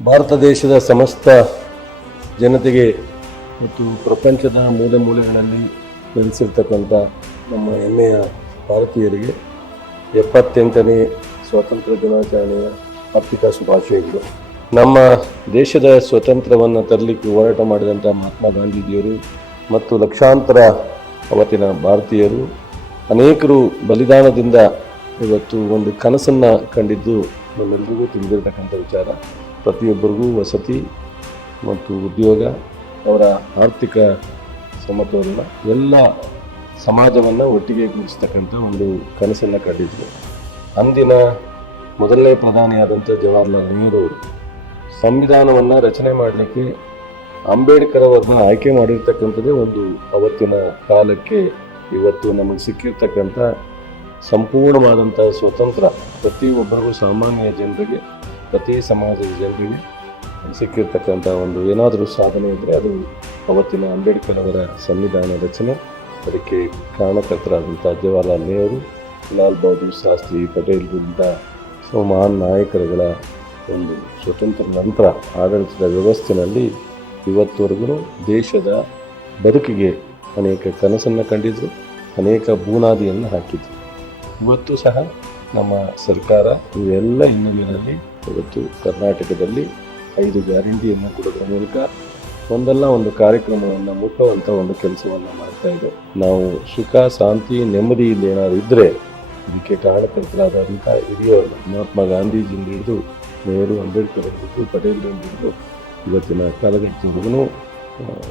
ಭಾರತ ದೇಶದ ಸಮಸ್ತ ಜನತೆಗೆ ಮತ್ತು ಪ್ರಪಂಚದ ಮೂಲೆ ಮೂಲೆಗಳಲ್ಲಿ ನೆಲೆಸಿರ್ತಕ್ಕಂಥ ನಮ್ಮ ಹೆಮ್ಮೆಯ ಭಾರತೀಯರಿಗೆ ಎಪ್ಪತ್ತೆಂಟನೇ ಸ್ವಾತಂತ್ರ್ಯ ದಿನಾಚರಣೆಯ ಆರ್ಥಿಕ ಶುಭಾಶಯಗಳು ನಮ್ಮ ದೇಶದ ಸ್ವತಂತ್ರವನ್ನು ತರಲಿಕ್ಕೆ ಹೋರಾಟ ಮಾಡಿದಂಥ ಮಹಾತ್ಮ ಗಾಂಧೀಜಿಯವರು ಮತ್ತು ಲಕ್ಷಾಂತರ ಅವತ್ತಿನ ಭಾರತೀಯರು ಅನೇಕರು ಬಲಿದಾನದಿಂದ ಇವತ್ತು ಒಂದು ಕನಸನ್ನು ಕಂಡಿದ್ದು ನಮ್ಮೆಲ್ಲರಿಗೂ ತಿಳಿದಿರತಕ್ಕಂಥ ವಿಚಾರ. ಪ್ರತಿಯೊಬ್ಬರಿಗೂ ವಸತಿ ಮತ್ತು ಉದ್ಯೋಗ, ಅವರ ಆರ್ಥಿಕ ಸಮತೋಲನ, ಎಲ್ಲ ಸಮಾಜವನ್ನು ಒಟ್ಟಿಗೆ ಕೂರಿಸ್ತಕ್ಕಂಥ ಒಂದು ಕನಸನ್ನು ಕಂಡಿದ್ರು ಅಂದಿನ ಮೊದಲನೇ ಪ್ರಧಾನಿಯಾದಂಥ ಜವಾಹರ್ಲಾಲ್ ನೆಹರು ಸಂವಿಧಾನವನ್ನು ರಚನೆ ಮಾಡಲಿಕ್ಕೆ ಅಂಬೇಡ್ಕರ್ ಅವರನ್ನ ಆಯ್ಕೆ ಮಾಡಿರ್ತಕ್ಕಂಥದ್ದೇ ಒಂದು ಅವತ್ತಿನ ಕಾಲಕ್ಕೆ ಇವತ್ತು ನಮಗೆ ಸಿಕ್ಕಿರ್ತಕ್ಕಂಥ ಸಂಪೂರ್ಣವಾದಂಥ ಸ್ವತಂತ್ರ ಪ್ರತಿಯೊಬ್ಬರಿಗೂ ಸಾಮಾನ್ಯ ಜನರಿಗೆ ಪ್ರತಿ ಸಮಾಜದ ಜನರಿಗೆ ಸಿಕ್ಕಿರ್ತಕ್ಕಂಥ ಒಂದು ಏನಾದರೂ ಸಾಧನೆ ಇದ್ದರೆ ಅದು ಅವತ್ತಿನ ಅಂಬೇಡ್ಕರ್ ಅವರ ಸಂವಿಧಾನ ರಚನೆ. ಅದಕ್ಕೆ ಕಾರಣಕರ್ತರಾದಂಥ ಜವಾಹರ್ಲಾಲ್ ನೆಹರು, ಲಾಲ್ ಬಹದ್ದೂರ್ ಶಾಸ್ತ್ರಿ ಪಟೇಲ್ರಿಂದ ಸೊ ಮಹಾನ್ ನಾಯಕರುಗಳ ಒಂದು ಸ್ವತಂತ್ರ ನಂತರ ಆಡಳಿತದ ವ್ಯವಸ್ಥೆಯಲ್ಲಿ ಇವತ್ತುವರೆಗೂ ದೇಶದ ಬದುಕಿಗೆ ಅನೇಕ ಕನಸನ್ನು ಕಂಡಿದ್ರು, ಅನೇಕ ಬೂನಾದಿಯನ್ನು ಹಾಕಿದ್ರು. ಇವತ್ತು ಸಹ ನಮ್ಮ ಸರ್ಕಾರ ಇವೆಲ್ಲ ಹಿನ್ನೆಲೆಯಲ್ಲಿ ಇವತ್ತು ಕರ್ನಾಟಕದಲ್ಲಿ ಐದು ಗ್ಯಾರಂಟಿಯನ್ನು ಕೊಡೋದ್ರ ಮೂಲಕ ಒಂದಲ್ಲ ಒಂದು ಕಾರ್ಯಕ್ರಮವನ್ನು ಮುಟ್ಟುವಂಥ ಒಂದು ಕೆಲಸವನ್ನು ಮಾಡ್ತಾ ಇದೆ. ನಾವು ಸುಖ, ಶಾಂತಿ ನೆಮ್ಮದಿಯಿಂದ ಏನಾದ್ರು ಇದ್ದರೆ ಇದಕ್ಕೆ ಕಾರಣಕರ್ತರಾದಂಥ ಹಿರಿಯವರು ಮಹಾತ್ಮ ಗಾಂಧೀಜಿಯಿಂದ ಹಿಡಿದು ನೆಹರು ಅಂಬೇಡ್ಕರ್ ಹಿಡಿದು ಪಟೇಲ್ ಹಿಡಿದು ಇವತ್ತಿನ ಕಾಲಘಟ್ಟದವರೆಗೂ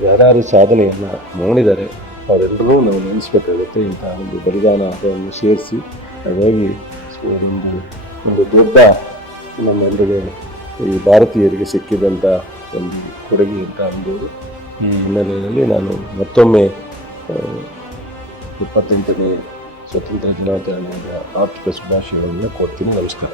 ಯಾರ್ಯಾರು ಸಾಧನೆಯನ್ನು ಮಾಡಿದ್ದಾರೆ ಅವರೆಲ್ಲರೂ ನಾವು ನೆನೆಸ್ಬೇಕಾಗುತ್ತೆ ಇಂತಹ ಒಂದು ಬಲಿದಾನ ಅದನ್ನು ಸೇರಿಸಿ ಹಾಗಾಗಿ ಒಂದು ಒಂದು ದೊಡ್ಡ ನಮ್ಮೆಲ್ಲರಿಗೆ ಈ ಭಾರತೀಯರಿಗೆ ಸಿಕ್ಕಿದಂಥ ಒಂದು ಕೊಡುಗೆ ಅಂತ ಅನ್ಬೋದು. ಈ ಹಿನ್ನೆಲೆಯಲ್ಲಿ ನಾನು ಮತ್ತೊಮ್ಮೆ ಇಪ್ಪತ್ತೆಂಟನೇ ಸ್ವತಂತ್ರ ದಿನಾಚರಣೆಯ ಆರ್ಥಿಕ ಶುಭಾಶಯಗಳನ್ನು ಕೊಡ್ತೀನಿ. ನಮಸ್ಕಾರ.